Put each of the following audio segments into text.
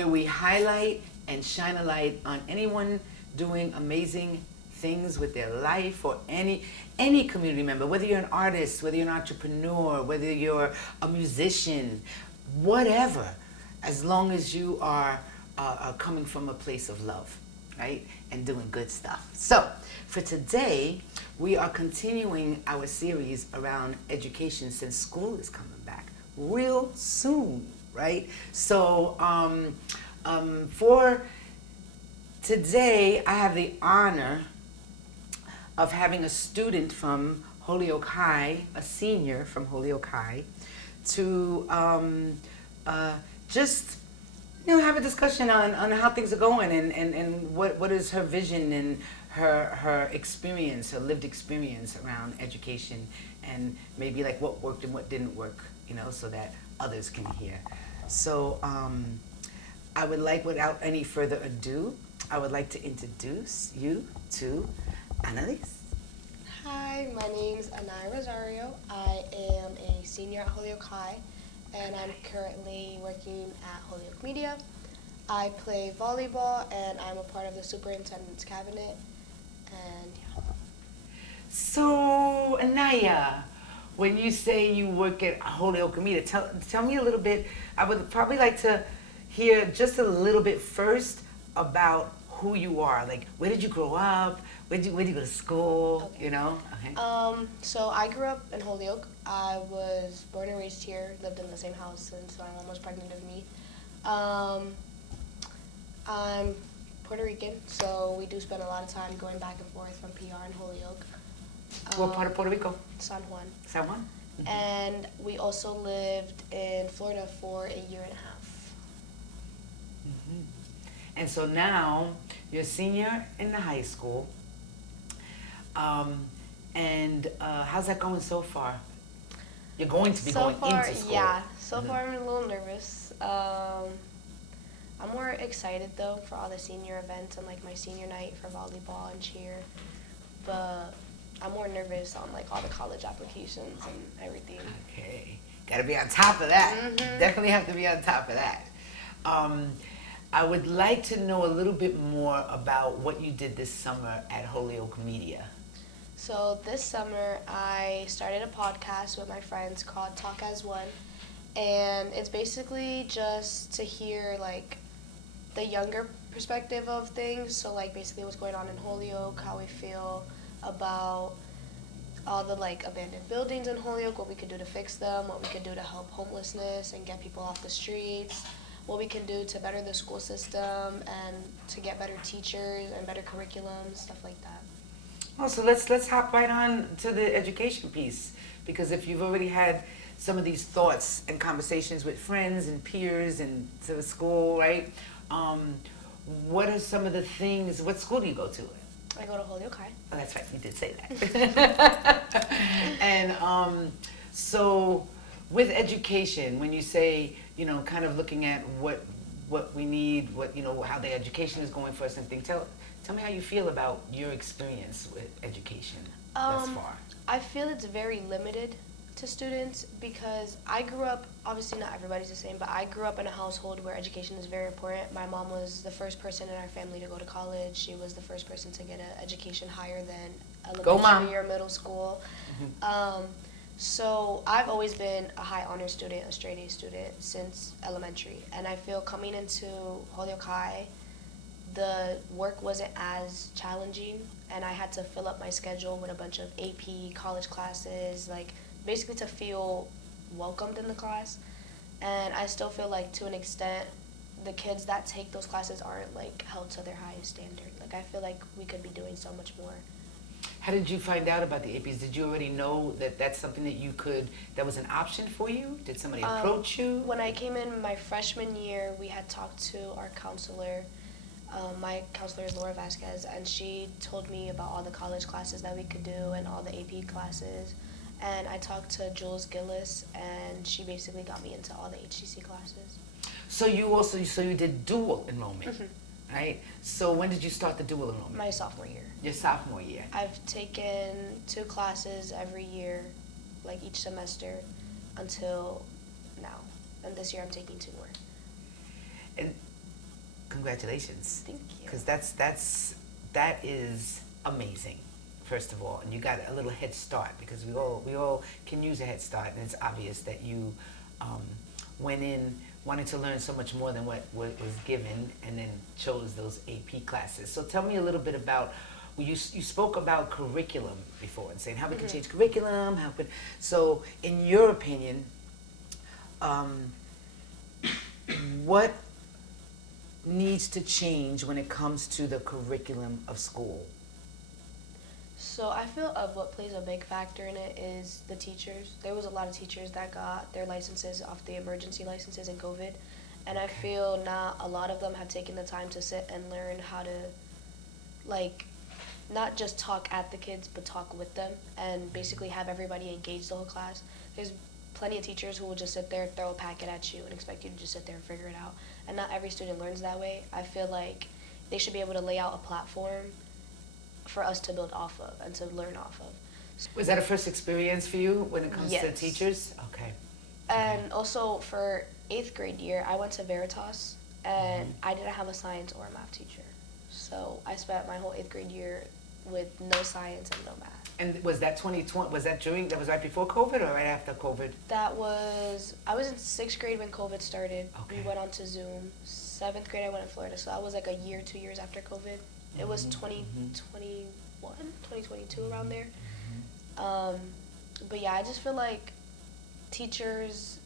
where we highlight and shine a light on anyone doing amazing things with their life, or any community member, whether you're an artist, whether you're an entrepreneur, whether you're a musician, whatever, as long as you are coming from a place of love, right? And doing good stuff. So, for today, we are continuing our series around education since school is coming back real soon, right? So, for today, I have the honor of having a student from Holyoke High, a senior from Holyoke High, to just have a discussion on how things are going, and what is her vision and her experience, her lived experience around education, and maybe like what worked and what didn't work, so that others can hear. So I would like, without any further ado, I would like to introduce you to Annalise. Hi, my name's Anaya Rosario. I am a senior at Holyoke High, and I'm currently working at Holyoke Media. I play volleyball, and I'm a part of the superintendent's cabinet, and yeah. So, Anaya, when you say you work at Holyoke Media, tell me a little bit. I would probably like to hear just a little bit first about who you are. Like, where did you grow up? Where did you go to school? Okay. Okay. So I grew up in Holyoke. I was born and raised here, lived in the same house since my mom was pregnant with me. I'm Puerto Rican, so we do spend a lot of time going back and forth from PR and Holyoke. What part of Puerto Rico? San Juan. San Juan? Mm-hmm. And we also lived in Florida for a year and a half. Mm-hmm. And so now you're a senior in the high school. And how's that going so far? You're going to be going into school. Yeah. So far I'm a little nervous. I'm more excited though for all the senior events and like my senior night for volleyball and cheer. But I'm more nervous on like all the college applications and everything. Okay. Gotta be on top of that. Mm-hmm. Definitely have to be on top of that. I would like to know a little bit more about what you did this summer at Holyoke Media. So this summer I started a podcast with my friends called Talk as One, and it's basically just to hear like the younger perspective of things. So like basically what's going on in Holyoke, how we feel about all the like abandoned buildings in Holyoke, what we could do to fix them, what we could do to help homelessness and get people off the streets, what we can do to better the school system and to get better teachers and better curriculum, stuff like that. Oh, so let's hop right on to the education piece, because if you've already had some of these thoughts and conversations with friends and peers and to the school, right? What are some of the things? What school do you go to? I go to Holyoke High. Oh, that's right. You did say that. And so, with education, when you say, kind of looking at what we need, how the education is going for us and things, tell me how you feel about your experience with education thus far. I feel it's very limited to students because I grew up, obviously not everybody's the same, but I grew up in a household where education is very important. My mom was the first person in our family to go to college. She was the first person to get an education higher than elementary or middle school. Mm-hmm. So I've always been a high honor student, a straight A student since elementary. And I feel coming into Holyoke High, the work wasn't as challenging, and I had to fill up my schedule with a bunch of AP college classes, like basically to feel welcomed in the class. And I still feel like to an extent the kids that take those classes aren't like held to their highest standard. Like I feel like we could be doing so much more. How did you find out about the APs? Did you already know that that's something that was an option for you? Did somebody approach you? When I came in my freshman year, we had talked to our counselor. My counselor is Laura Vasquez, and she told me about all the college classes that we could do and all the AP classes. And I talked to Jules Gillis, and she basically got me into all the HCC classes. So you did dual enrollment, mm-hmm. right? So when did you start the dual enrollment? My sophomore year. Your sophomore year. I've taken 2 classes every year, like each semester, until now. And this year I'm taking 2 more. And Congratulations. Thank you. Because that is amazing, first of all, and you got a little head start because we all can use a head start, and it's obvious that you went in wanting to learn so much more than what was given, and then chose those AP classes. So tell me a little bit about. You spoke about curriculum before and saying how we can change curriculum. So in your opinion, what needs to change when it comes to the curriculum of school? So I feel of what plays a big factor in it is the teachers. There was a lot of teachers that got their licenses off the emergency licenses in COVID, and I feel not a lot of them have taken the time to sit and learn how to, like, not just talk at the kids, but talk with them and basically have everybody engage the whole class. There's plenty of teachers who will just sit there, throw a packet at you, and expect you to just sit there and figure it out. And not every student learns that way. I feel like they should be able to lay out a platform for us to build off of and to learn off of. Was that a first experience for you when it comes to Yes. teachers? Okay. And also for 8th grade year, I went to Veritas, and I didn't have a science or a math teacher. So I spent my whole 8th grade year with no science and no math. And was that 2020? Was that right before COVID or right after COVID? I was in 6th grade when COVID started. Okay. We went on to Zoom. 7th grade, I went to Florida. So I was like a year, 2 years after COVID. It was 2021, 2022, around there. But yeah, I just feel like teachers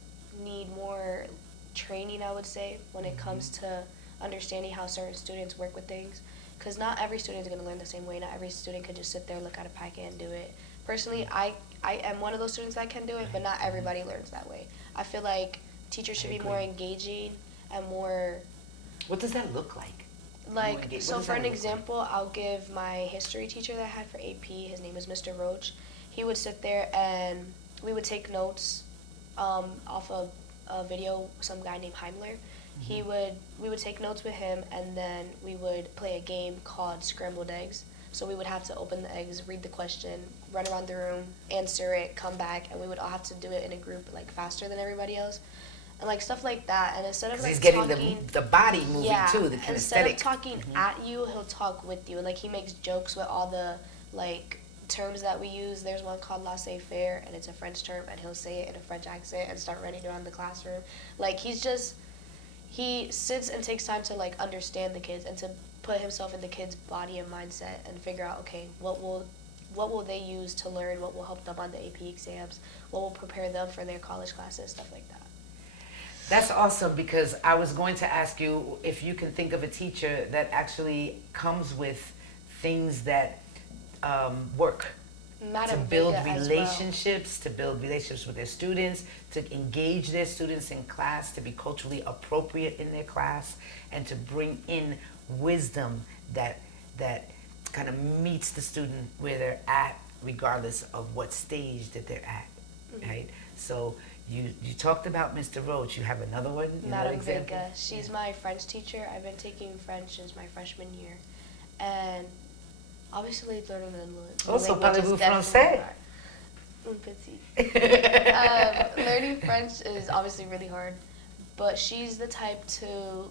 need more training, I would say, when it comes to understanding how certain students work with things. Because not every student is going to learn the same way. Not every student could just sit there, look at a packet, and do it. Personally, I am one of those students that can do it, but not everybody learns that way. I feel like teachers should be more engaging and more... What does that look like? So for an example, I'll give my history teacher that I had for AP. His name is Mr. Roach. He would sit there and we would take notes off of a video, some guy named Heimler. We would take notes with him, and then we would play a game called Scrambled Eggs. So we would have to open the eggs, read the question, run around the room, answer it, come back, and we would all have to do it in a group like faster than everybody else. And like stuff like that. And instead of like he's getting talking, the body moving too, the kinesthetic. Instead of talking at you, he'll talk with you. And like he makes jokes with all the like terms that we use. There's one called laissez-faire, and it's a French term, and he'll say it in a French accent and start running around the classroom. Like he sits and takes time to like understand the kids and to put himself in the kids' body and mindset and figure out, okay, what will they use to learn, what will help them on the AP exams, what will prepare them for their college classes, stuff like that. That's awesome, because I was going to ask you if you can think of a teacher that actually comes with things that work to build relationships, to build relationships with their students, to engage their students in class, to be culturally appropriate in their class, and to bring in wisdom that kind of meets the student where they're at, regardless of what stage that they're at, right? So you talked about Mr. Roach. You have another one? Madame Vega. She's my French teacher. I've been taking French since my freshman year. And obviously learning the also, parlez-vous français? Un petit. Learning French is obviously really hard. But she's the type to,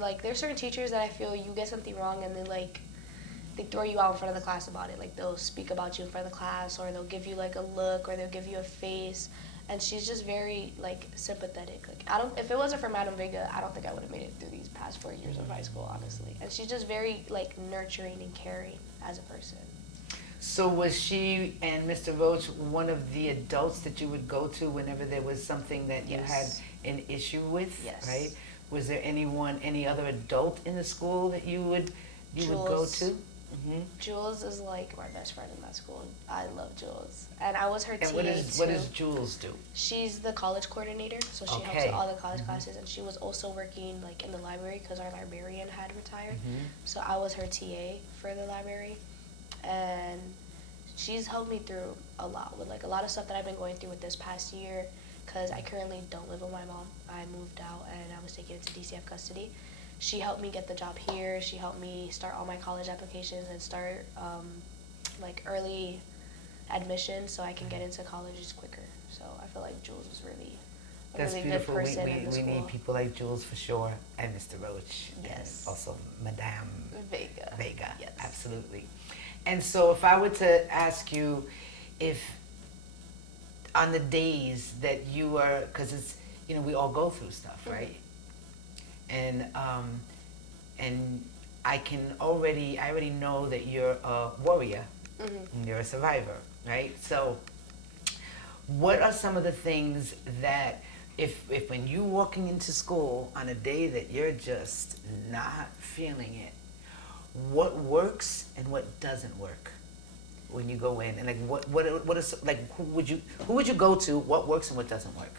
like, there's certain teachers that I feel you get something wrong and they throw you out in front of the class about it. Like, they'll speak about you in front of the class, or they'll give you, like, a look, or they'll give you a face. And she's just very, like, sympathetic. Like, if it wasn't for Madame Vega, I don't think I would have made it through these past 4 years of high school, honestly. And she's just very, like, nurturing and caring as a person. So was she and Mr. Roach one of the adults that you would go to whenever there was something that you had an issue with? Yes. Right? Was there any other adult in the school that you would go to? Jules is like my best friend in that school. I love Jules, and I was her TA too. What does Jules do? She's the college coordinator, so she helps with all the college classes, and she was also working like in the library because our librarian had retired. So I was her TA for the library, and she's helped me through a lot with like a lot of stuff that I've been going through with this past year, because I currently don't live with my mom. I moved out and I was taken into DCF custody. She helped me get the job here. She helped me start all my college applications and start like early admission so I can get into colleges quicker. So I feel like Jules was really That's really beautiful. good person in the We school. need people like Jules for sure, and Mr. Roach, Yes. and also Madame Vega. Vega. Yes. Absolutely. And so, if I were to ask you, if on the days that you are, because it's, we all go through stuff, right? And I already know that you're a warrior, and you're a survivor, right? So, what are some of the things that, if when you walking into school on a day that you're just not feeling it, what works and what doesn't work when you go in, and like what is, like, who would you go to? What works and what doesn't work?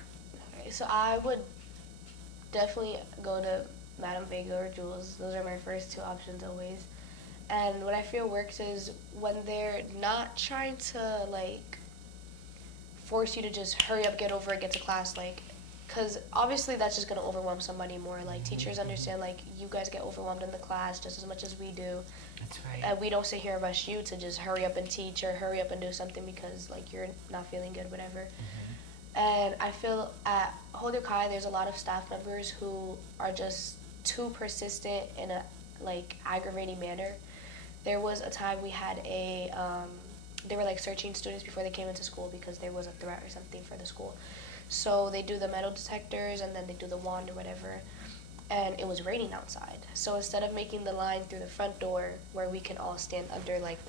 Okay, so I would definitely go to Madame Vega or Jules. Those are my first two options always. And what I feel works is when they're not trying to like force you to just hurry up, get over it, get to class, like, because obviously that's just going to overwhelm somebody more. Like, teachers understand, like, you guys get overwhelmed in the class just as much as we do. That's right. And we don't sit here and rush you to just hurry up and teach or hurry up and do something because, like, you're not feeling good, whatever. And I feel at Holyoke High, there's a lot of staff members who are just too persistent in a, like, aggravating manner. There was a time we had they were, like, searching students before they came into school because there was a threat or something for the school. So they do the metal detectors and then they do the wand or whatever. And it was raining outside. So instead of making the line through the front door where we can all stand under, like,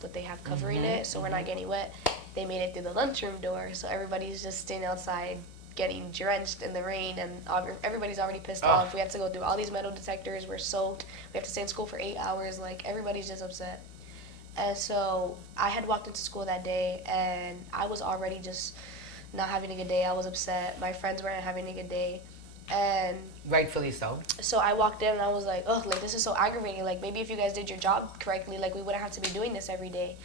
what they have covering it so we're not getting wet, they made it through the lunchroom door. So everybody's just standing outside getting drenched in the rain, and everybody's already pissed off. We have to go through all these metal detectors. We're soaked. We have to stay in school for 8 hours. Like, everybody's just upset. And so I had walked into school that day, and I was already just not having a good day. I was upset. My friends weren't having a good day. And rightfully so. So I walked in, and I was like, oh, like, this is so aggravating. Like, maybe if you guys did your job correctly, like, we wouldn't have to be doing this every day.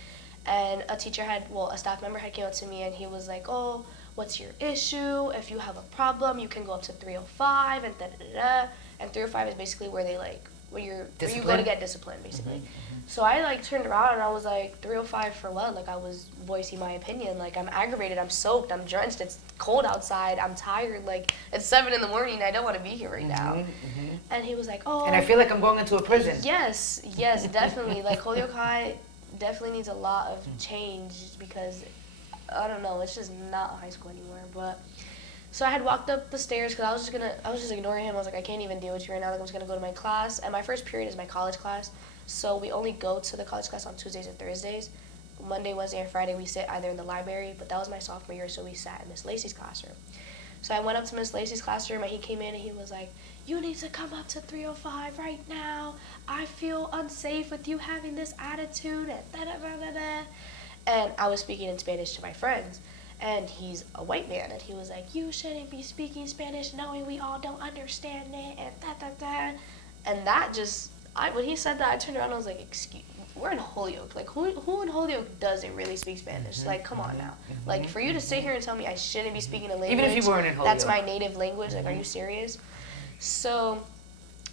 And a staff member had came up to me, and he was like, oh, what's your issue? If you have a problem, you can go up to 305 and da-da-da-da. And 305 is basically where they, like, where you go to get disciplined, basically. So I, like, turned around, and I was like, 305 for what? Like, I was voicing my opinion. Like, I'm aggravated, I'm soaked, I'm drenched, it's cold outside, I'm tired. Like, it's 7 in the morning, I don't want to be here right now. And he was like, oh. And I feel like I'm going into a prison. Yes, definitely. Like, Holyoke High definitely needs a lot of change because, I don't know, it's just not a high school anymore. But so I had walked up the stairs because I was just ignoring him. I was like, I can't even deal with you right now. Like, I'm just gonna go to my class. And my first period is my college class, so we only go to the college class on Tuesdays and Thursdays. Monday, Wednesday, and Friday we sit either in the library. But that was my sophomore year, so we sat in Miss Lacey's classroom. So I went up to Miss Lacey's classroom, and he came in and he was like, you need to come up to 305 right now. I feel unsafe with you having this attitude and da-da-da-da-da. And I was speaking in Spanish to my friends, and he's a white man, and he was like, you shouldn't be speaking Spanish knowing we all don't understand it, and da-da-da. And that just, when he said that, I turned around and I was like, excuse me, we're in Holyoke. Like, who in Holyoke doesn't really speak Spanish? Like, come on now. Like, for you to sit here and tell me I shouldn't be speaking a language, even if you weren't in Holyoke, that's my native language, like, are you serious? So,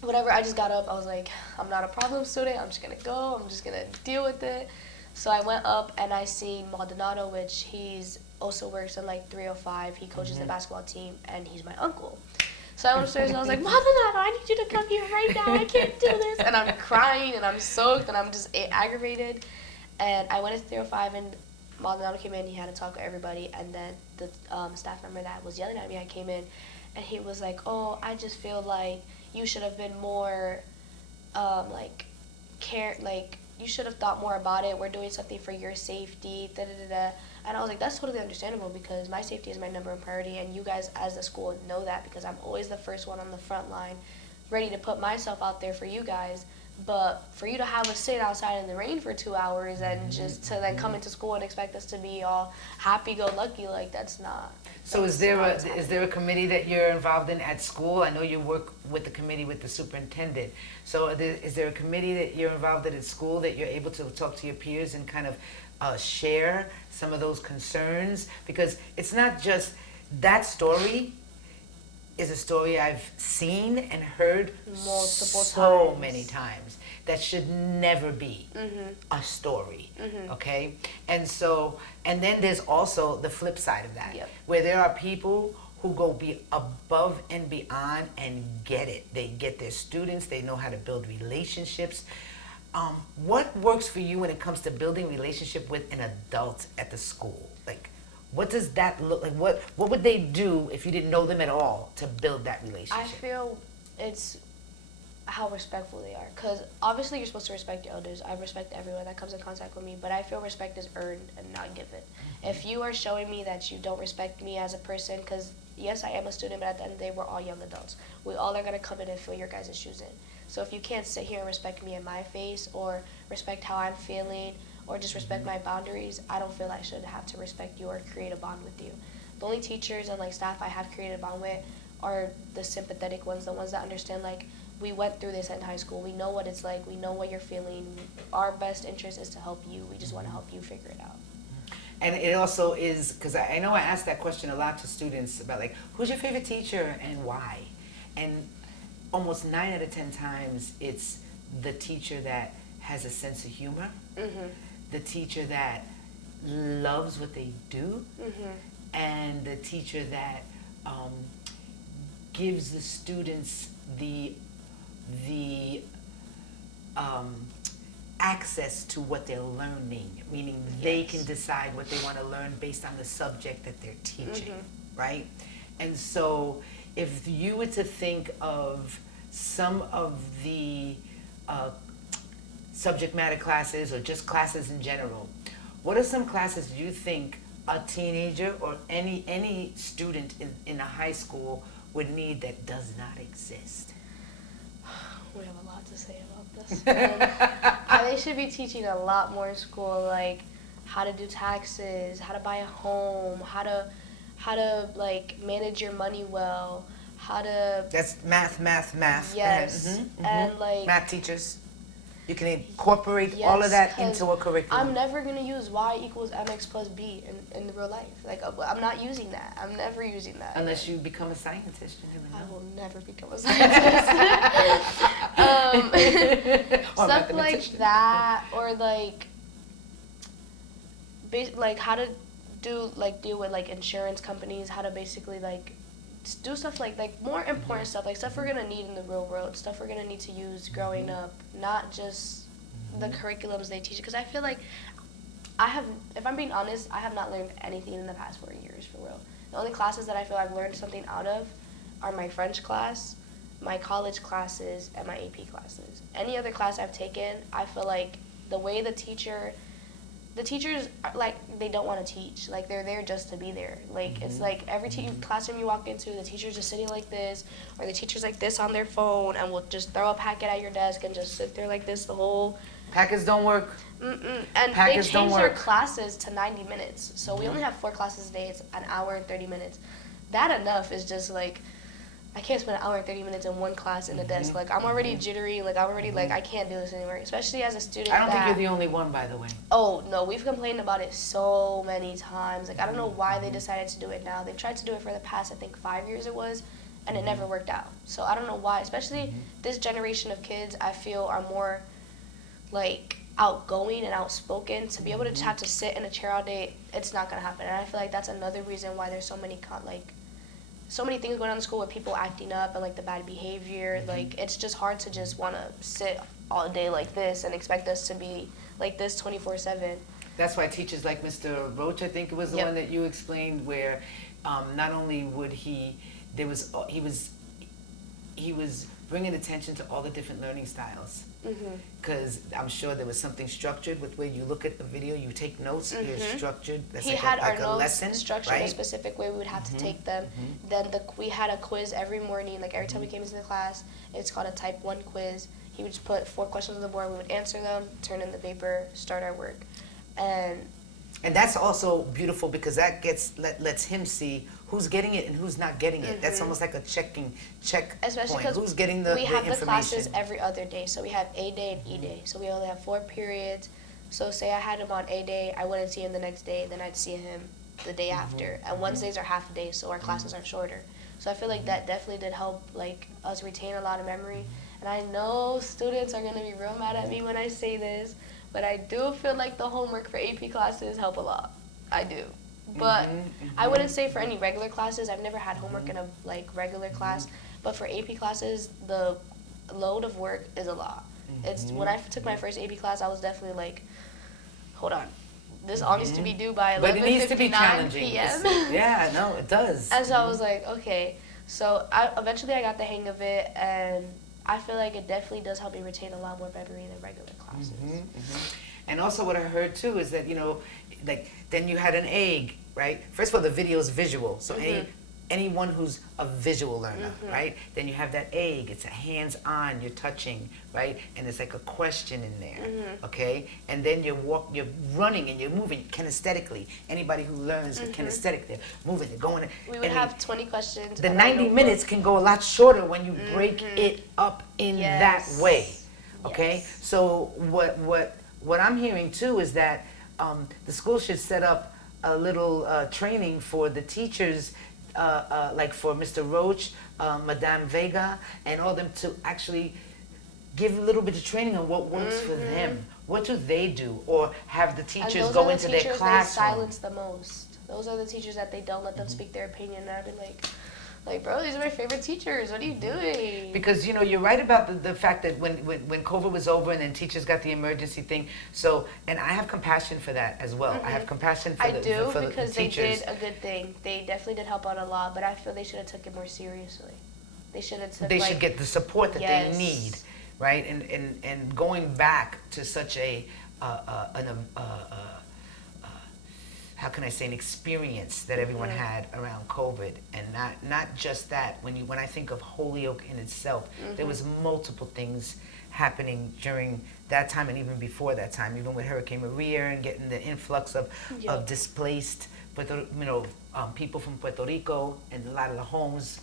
whatever, I just got up. I was like, I'm not a problem student. I'm just going to go. I'm just going to deal with it. So I went up, and I seen Maldonado, which he's also works in, like, 305. He coaches the basketball team, and he's my uncle. So I went upstairs, and I was like, Maldonado, I need you to come here right now. I can't do this. And I'm crying, and I'm soaked, and I'm just aggravated. And I went into 305, and Maldonado came in. He had to talk to everybody. And then the staff member that was yelling at me, I came in. And he was like, oh, I just feel like you should have been more, you should have thought more about it. We're doing something for your safety, da-da-da-da. And I was like, that's totally understandable because my safety is my number one priority, and you guys as the school know that because I'm always the first one on the front line, ready to put myself out there for you guys. But for you to have us sit outside in the rain for 2 hours and just to then come into school and expect us to be all happy-go-lucky, like, that's not. So is there a committee that you're involved in at school? I know you work with the committee with the superintendent. So is there a committee that you're involved in at school that you're able to talk to your peers and kind of share some of those concerns? Because it's not just that story is a story I've seen and heard so many times that should never be a story, okay? And then there's also the flip side of that, where there are people who go be above and beyond and get it. They get their students. They know how to build relationships. What works for you when it comes to building relationship with an adult at the school? Like, what does that look like? What would they do if you didn't know them at all to build that relationship? I feel it's how respectful they are. Because obviously you're supposed to respect your elders. I respect everyone that comes in contact with me, but I feel respect is earned and not given. If you are showing me that you don't respect me as a person, because yes, I am a student, but at the end of the day, we're all young adults. We all are going to come in and fill your guys' shoes in. So if you can't sit here and respect me in my face, or respect how I'm feeling, or just respect my boundaries, I don't feel I should have to respect you or create a bond with you. The only teachers and like staff I have created a bond with are the sympathetic ones, the ones that understand, like, we went through this in high school. We know what it's like. We know what you're feeling. Our best interest is to help you. We just want to help you figure it out. And it also is, because I know I ask that question a lot to students about, like, who's your favorite teacher and why? And almost 9 out of 10 times, it's the teacher that has a sense of humor, the teacher that loves what they do, and the teacher that gives the students the access to what they're learning, meaning they can decide what they want to learn based on the subject that they're teaching, right? And so if you were to think of some of the subject matter classes or just classes in general, what are some classes you think a teenager or any student in a high school would need that does not exist? We have a lot to say about this. They should be teaching a lot more in school, like how to do taxes, how to buy a home, how to like manage your money well, how to. That's math. Yes, and like math teachers. You can incorporate all of that into a curriculum. I'm never going to use y equals mx plus b in real life. Like, I'm not using that. I'm never using that. Unless you become a scientist. You never know. I will never become a scientist. Stuff like that, or like how to deal with like insurance companies, how to basically like do stuff like more important stuff, like stuff we're gonna need in the real world, stuff we're gonna need to use growing up, not just the curriculums they teach. Because I feel like if I'm being honest, I have not learned anything in the past 4 years, for real. The only classes that I feel I've learned something out of are my French class, my college classes, and my AP classes. Any other class I've taken, I feel like the way the teachers are, like, they don't want to teach. Like, they're there just to be there. Like, it's like every classroom you walk into, the teacher's just sitting like this, or the teacher's like this on their phone, and will just throw a packet at your desk and just sit there like this the whole. Packets don't work. And Packets they don't changed their work. classes to 90 minutes. So we only have 4 classes a day. It's an hour and 30 minutes. That enough is just like, I can't spend an hour and 30 minutes in one class in a desk. Like, I'm already jittery. Like, I'm already like, I can't do this anymore. Especially as a student. I don't think you're the only one, by the way. Oh, no, we've complained about it so many times. Like, I don't know why they decided to do it now. They've tried to do it for the past, I think, 5 years it was, and it never worked out. So I don't know why. Especially this generation of kids, I feel, are more, like, outgoing and outspoken. To be able to just have to sit in a chair all day, it's not going to happen. And I feel like that's another reason why there's so many things going on in school with people acting up and like the bad behavior. Like, it's just hard to just want to sit all day like this and expect us to be like this 24/7. That's why teachers like Mr. Roach, I think it was the one that you explained, where not only would he was bringing attention to all the different learning styles. Because I'm sure there was something structured with where you look at the video, you take notes, you're structured. That's He like had our a notes lesson, structured right? a specific way we would have to take them. Then we had a quiz every morning. Like, every time we came into the class, it's called a type 1 quiz. He would just put 4 questions on the board. We would answer them, turn in the paper, start our work. And that's also beautiful, because that lets him see who's getting it and who's not getting it. That's almost like a check Especially point. because Who's getting the we have information. the classes every other day. So we have A day and E day. So we only have 4 periods. So say I had him on A day, I wouldn't see him the next day, then I'd see him the day after. And Wednesdays are half a day, so our classes are shorter. So I feel like that definitely did help, like, us retain a lot of memory. And I know students are going to be real mad at me when I say this, but I do feel like the homework for AP classes help a lot. I do. But I wouldn't say for any regular classes. I've never had homework in a regular class, but for AP classes, the load of work is a lot. It's when I took my first AP class, I was definitely like, hold on, this all needs to be due by 11:59 But it needs to be challenging. p.m. Yeah, no, it does. And so I was like, okay. So eventually I got the hang of it, and I feel like it definitely does help me retain a lot more memory than regular classes. And also what I heard too is that, then you had an egg, right? First of all, the video is visual. So anyone who's a visual learner, right? Then you have that egg. It's a hands-on. You're touching, right? And it's like a question in there, okay? And then you're running and you're moving kinesthetically. Anybody who learns kinesthetic, they're moving, they're going. We would have 20 questions. The 90 minutes can go a lot shorter when you break it up in that way, okay? Yes. So what I'm hearing too is that the school should set up a little training for the teachers, like for Mr. Roach, Madame Vega, and all them to actually give a little bit of training on what works for them. What do they do? Or have the teachers go into their classroom. They silence the most. Those are the teachers that they don't let them speak their opinion. And I've been like, bro, these are my favorite teachers. What are you doing? Because you're right about the fact that when COVID was over and then teachers got the emergency thing. So, and I have compassion for that as well. I have compassion for the teachers. Because they did a good thing. They definitely did help out a lot, but I feel they should have took it more seriously. They should have took. They should get the support that they need, right? And going back to such how can I say, an experience that everyone had around COVID, and not just that. When I think of Holyoke in itself, there was multiple things happening during that time and even before that time, even with Hurricane Maria and getting the influx of displaced people from Puerto Rico, and a lot of the homes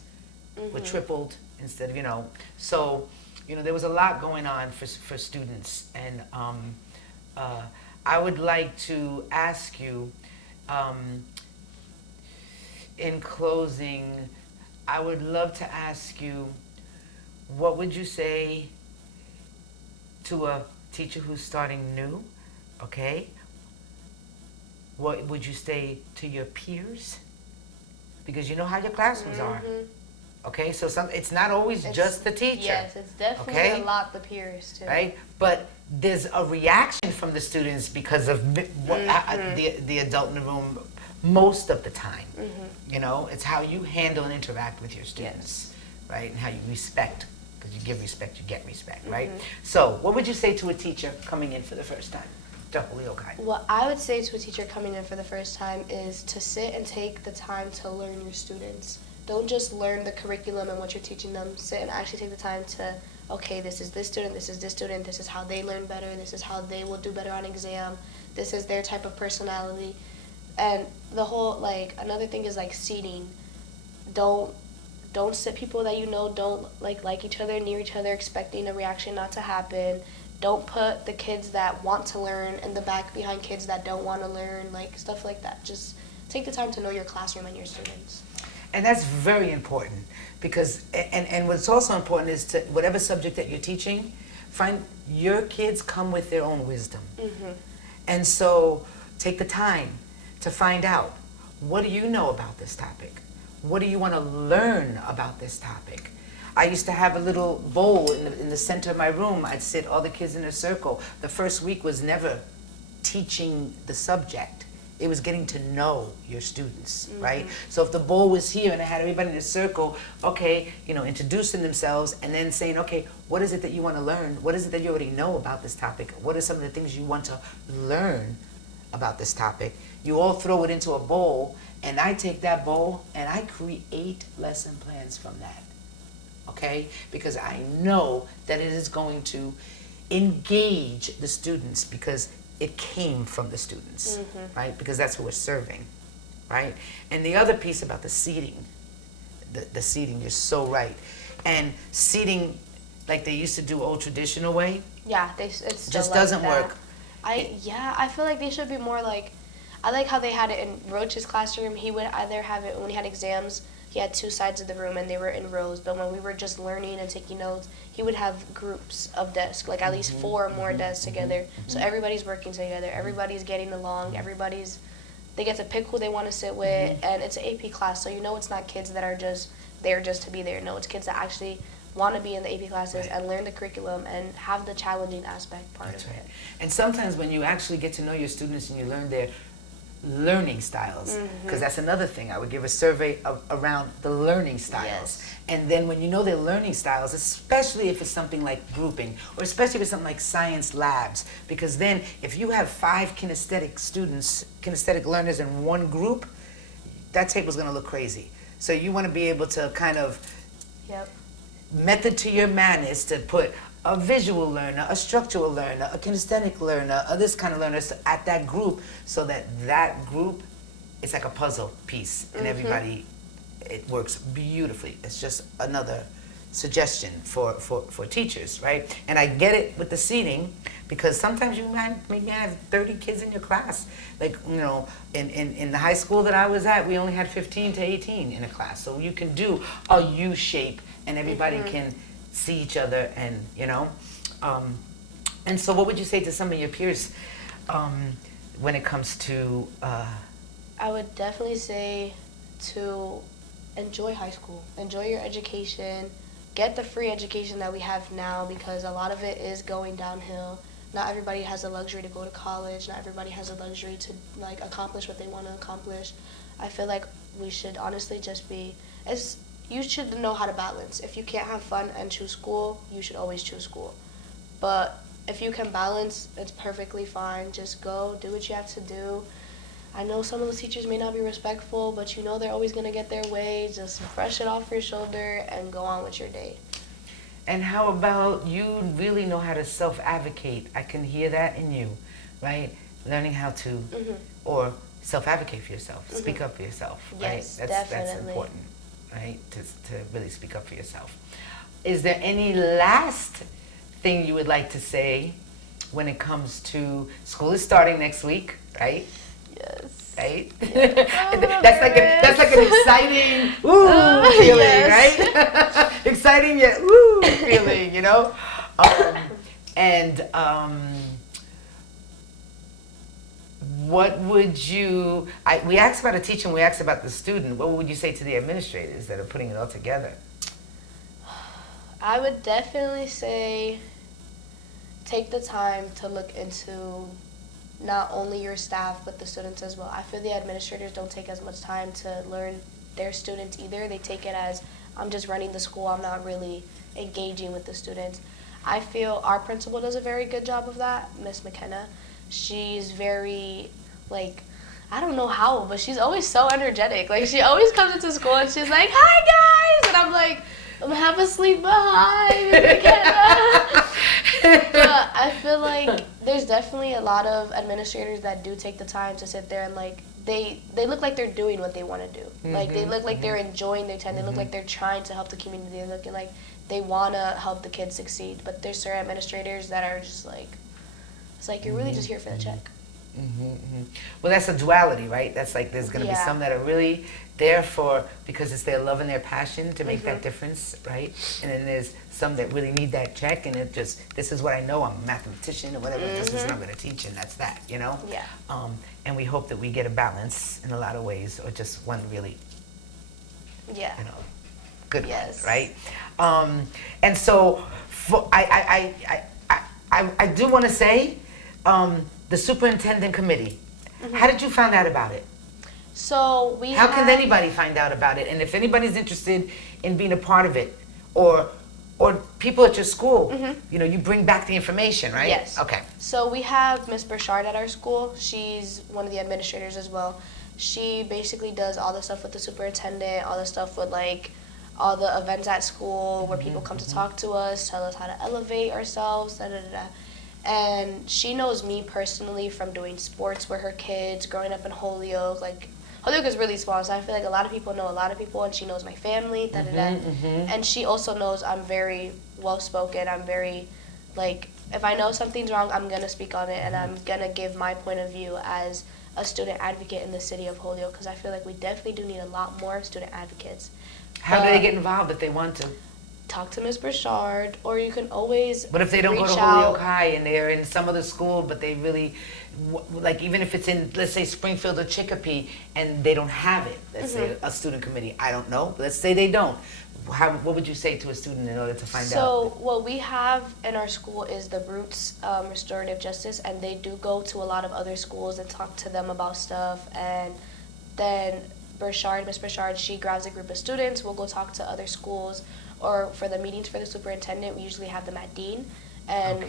were tripled instead of, so there was a lot going on for students. And I would like to ask you, in closing, I would love to ask you, what would you say to a teacher who's starting new, okay? What would you say to your peers? Because you know how your classrooms are, okay? So it's not always just the teacher. Yes, it's definitely a lot the peers too. Right? But there's a reaction from the students because of the adult in the room most of the time. It's how you handle and interact with your students, right? And how you respect, because you give respect, you get respect, right? So what would you say to a teacher coming in for the first time? What I would say to a teacher coming in for the first time is to sit and take the time to learn your students. Don't just learn the curriculum and what you're teaching them. Sit and actually take the time to, okay, this is this student, this is this student, this is how they learn better, this is how they will do better on exam, this is their type of personality. And the whole, another thing is seating. Don't sit people that don't like each other near each other, expecting a reaction not to happen. Don't put the kids that want to learn in the back behind kids that don't want to learn, stuff like that. Just take the time to know your classroom and your students. And that's very important, because, and what's also important is to, whatever subject that you're teaching, find your kids come with their own wisdom. And so take the time to find out, what do you know about this topic? What do you want to learn about this topic? I used to have a little bowl in the center of my room. I'd sit all the kids in a circle. The first week was never teaching the subject. It was getting to know your students, right? So if the bowl was here and I had everybody in a circle, okay, introducing themselves and then saying, okay, what is it that you want to learn? What is it that you already know about this topic? What are some of the things you want to learn about this topic? You all throw it into a bowl, and I take that bowl and I create lesson plans from that, okay? Because I know that it is going to engage the students, because it came from the students, right? Because that's who we're serving, right? And the other piece about the seating, the seating, you're so right. And seating like they used to do old traditional way, it's just doesn't work. I feel like they should be more I like how they had it in Roach's classroom. He would either have it when he had exams, he had two sides of the room and they were in rows, but when we were just learning and taking notes, he would have groups of desks, at least 4 or more desks together. So everybody's working together, everybody's getting along, everybody's They get to pick who they want to sit with, and it's an AP class, so you know it's not kids that are just there just to be there. No, it's kids that actually want to be in the AP classes and learn the curriculum and have the challenging aspect part of it. And sometimes when you actually get to know your students and you learn their learning styles, because that's another thing. I would give a survey around the learning styles. Yes. And then when you know their learning styles, especially if it's something like grouping, or especially if it's something like science labs, because then if you have 5 kinesthetic students, kinesthetic learners in one group, that table's going to look crazy. So you want to be able to kind of method to your madness to put a visual learner, a structural learner, a kinesthetic learner, this kind of learner at that group, so that that group, it's like a puzzle piece, and everybody, it works beautifully. It's just another suggestion for teachers, right? And I get it with the seating, because sometimes you might maybe have 30 kids in your class. Like, you know, in the high school that I was at, we only had 15 to 18 in a class. So you can do a U shape, and everybody can see each other, and you know. And so what would you say to some of your peers when it comes to I would definitely say to enjoy high school, enjoy your education, get the free education that we have now, because a lot of it is going downhill. Not everybody has the luxury to go to college. Not everybody has the luxury to like accomplish what they want to accomplish. I feel like we should honestly just be as you should know how to balance. If you can't have fun and choose school, you should always choose school. But if you can balance, it's perfectly fine. Just go, do what you have to do. I know some of the teachers may not be respectful, but you know they're always going to get their way. Just brush it off your shoulder and go on with your day. And how about you really know how to self-advocate? I can hear that in you, right? Learning how to, or self-advocate for yourself, speak up for yourself, right? Yes, definitely. That's important, right? To really speak up for yourself. Is there any last thing you would like to say when it comes to school is starting next week, right? Yes. Right? Yeah. That's like an exciting feeling, right? Exciting yet feeling, you know? What would you, we asked about a teacher and we asked about the student. What would you say to the administrators that are putting it all together? I would definitely say take the time to look into not only your staff, but the students as well. I feel the administrators don't take as much time to learn their students either. They take it as, I'm just running the school, I'm not really engaging with the students. I feel our principal does a very good job of that, Miss McKenna. She's very, like, I don't know how, but she's always so energetic. Like, she always comes into school and she's like, hi guys! And I'm like, I'm half asleep behind, McKenna. But I feel like there's definitely a lot of administrators that do take the time to sit there and like they look like they're doing what they want to do. Like they look like they're enjoying their time. They look like they're trying to help the community. They're looking like they want to help the kids succeed. But there's certain administrators that are just like, it's like you're really just here for the check. Well, that's a duality, right? That's like there's going to be some that are really there for because it's their love and their passion to make that difference, right? And then there's some that really need that check, and it just, this is what I know, I'm a mathematician or whatever, this is what I'm going to teach, and that's that, you know? Yeah. And we hope that we get a balance in a lot of ways, or just one really, you know, good one, right? And so, I do want to say, the superintendent committee. How did you find out about it? So How can anybody find out about it? And if anybody's interested in being a part of it, or people at your school, you know, you bring back the information, right? Yes. Okay. So we have Miss Burchard at our school. She's one of the administrators as well. She basically does all the stuff with the superintendent, all the stuff with like all the events at school where people come to talk to us, tell us how to elevate ourselves, And she knows me personally from doing sports with her kids, growing up in Holyoke. Like, Holyoke is really small, so I feel like a lot of people know a lot of people, and she knows my family, And she also knows I'm very well-spoken. I'm very, like, if I know something's wrong, I'm going to speak on it, and I'm going to give my point of view as a student advocate in the city of Holyoke, because I feel like we definitely do need a lot more student advocates. How do they get involved if they want to? Talk to Miss Burchard, or you can always But if they don't go to reach Holyoke out. High and they're in some other school, but they really like even if it's in, let's say, Springfield or Chicopee, and they don't have it, let's say a student committee, I don't know, let's say they don't. What would you say to a student in order to find out? So what we have in our school is the Roots Restorative Justice, and they do go to a lot of other schools and talk to them about stuff. And then Miss Burchard, she grabs a group of students. We'll go talk to other schools, or for the meetings for the superintendent, we usually have them at Dean. And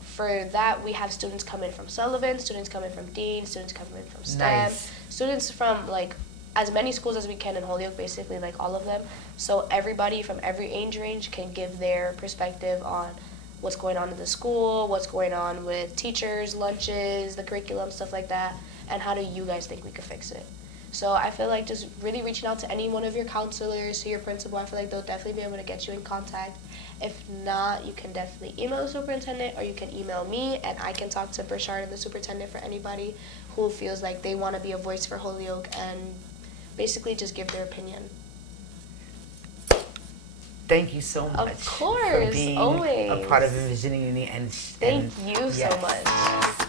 for that, we have students come in from Sullivan, students come in from Dean, students come in from STEM, students from like as many schools as we can in Holyoke, basically like all of them. So everybody from every age range can give their perspective on what's going on in the school, what's going on with teachers, lunches, the curriculum, stuff like that, and how do you guys think we could fix it? So I feel like just really reaching out to any one of your counselors, to your principal, I feel like they'll definitely be able to get you in contact. If not, you can definitely email the superintendent, or you can email me, and I can talk to Burchard and the superintendent for anybody who feels like they want to be a voice for Holyoke and basically just give their opinion. Thank you so much. Of course, for being always. a part of Envisioning Unity, and Thank you so much.